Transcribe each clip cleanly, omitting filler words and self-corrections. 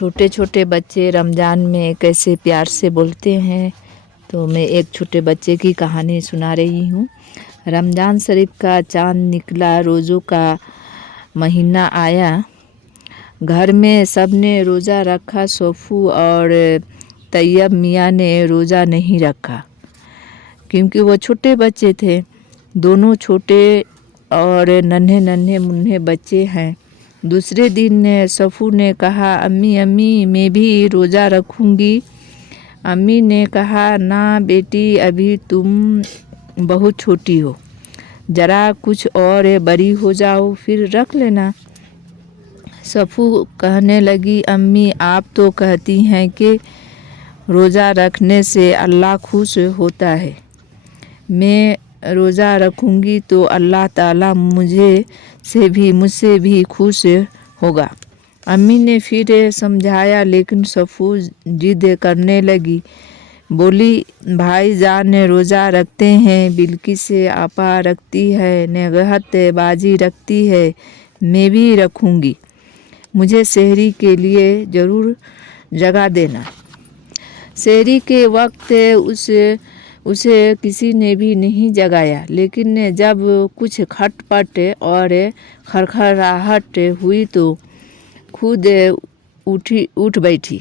چھوٹے چھوٹے بچے رمضان میں کیسے پیار سے بولتے ہیں، تو میں ایک چھوٹے بچے کی کہانی سنا رہی ہوں۔ رمضان شریف کا چاند نکلا، روزوں کا مہینہ آیا، گھر میں سب نے روزہ رکھا، صفو اور طیب میاں نے روزہ نہیں رکھا کیونکہ وہ چھوٹے بچے تھے۔ دونوں چھوٹے اور ننھے منھے بچے ہیں۔ دوسرے دن صفو نے کہا، امی میں بھی روزہ رکھوں گی۔ امی نے کہا، نہ بیٹی، ابھی تم بہت چھوٹی ہو، ذرا کچھ اور بڑی ہو جاؤ پھر رکھ لینا۔ صفو کہنے لگی، امی آپ تو کہتی ہیں کہ روزہ رکھنے سے اللہ خوش ہوتا ہے، میں روزہ رکھوں گی تو اللہ تعالیٰ مجھ سے بھی خوش ہوگا۔ امی نے پھر سمجھایا لیکن صفو ضد کرنے لگی، بولی، بھائی جان روزہ رکھتے ہیں، بلقیس آپا رکھتی ہے، نگہت بازی رکھتی ہے، میں بھی رکھوں گی، مجھے سحری کے لیے ضرور جگا دینا۔ سحری کے وقت اسے کسی نے بھی نہیں جگایا، لیکن جب کچھ کھٹ پٹ اور کھڑکھڑاہٹ ہوئی تو خود اٹھ بیٹھی،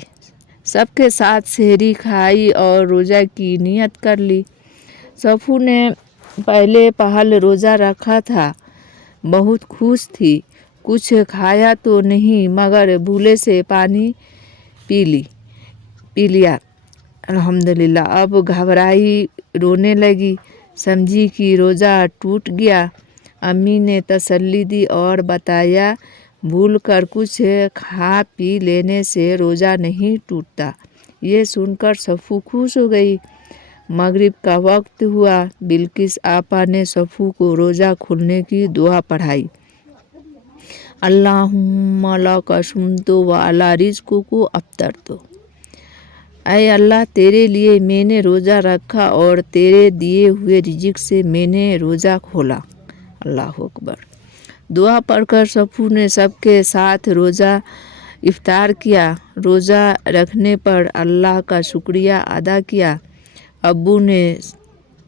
سب کے ساتھ سحری کھائی اور روزہ کی نیت کر لی۔ صفو نے پہلے پہل روزہ رکھا تھا، بہت خوش تھی، کچھ کھایا تو نہیں مگر بھولے سے پانی پی لیا۔ الحمدللہ۔ اب گھبرائی، رونے لگی، سمجھی کہ روزہ ٹوٹ گیا۔ امی نے تسلی دی اور بتایا، بھول کر کچھ کھا پی لینے سے روزہ نہیں ٹوٹتا۔ یہ سن کر صفو خوش ہو گئی۔ مغرب کا وقت ہوا، بلقیس آپا نے صفو کو روزہ کھولنے کی دعا پڑھائی۔ اللہم لک صمت وعلی رزقک افطرت۔ اے اللہ، تیرے لیے میں نے روزہ رکھا اور تیرے دیے ہوئے رزق سے میں نے روزہ کھولا۔ اللہ اکبر۔ دعا پڑھ کر صفو نے سب کے ساتھ روزہ افطار کیا۔ روزہ رکھنے پر اللہ کا شکریہ ادا کیا۔ ابو نے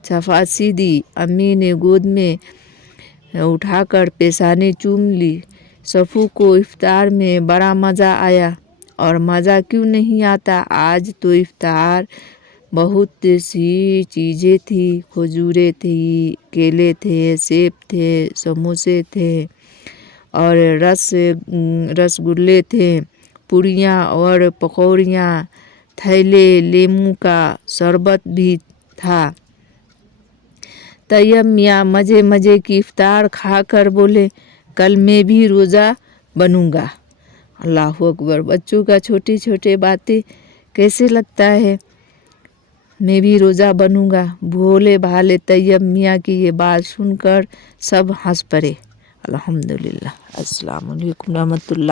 شاباشی دی، امی نے گود میں اٹھا کر پیشانی چوم لی۔ صفو کو افطار میں بڑا مزہ آیا، اور مزہ کیوں نہیں آتا، آج تو افطار بہت سی چیزیں تھیں، کھجوریں تھیں، کیلے تھے، سیب تھے، سموسے تھے اور رس گلے تھے، پوریاں اور پکوڑیاں، تھیلے، لیموں کا شربت بھی تھا۔ طیب میاں مزے کی افطار کھا کر بولے، کل میں بھی روزہ بنوں گا۔ اللہ اکبر۔ بچوں کا چھوٹی باتیں کیسے لگتا ہے، میں بھی روزہ بنوں گا۔ بھولے بھالے طیب میاں کی یہ بات سن کر سب ہنس پڑے۔ الحمدللہ۔ السلام علیکم ورحمۃ اللہ۔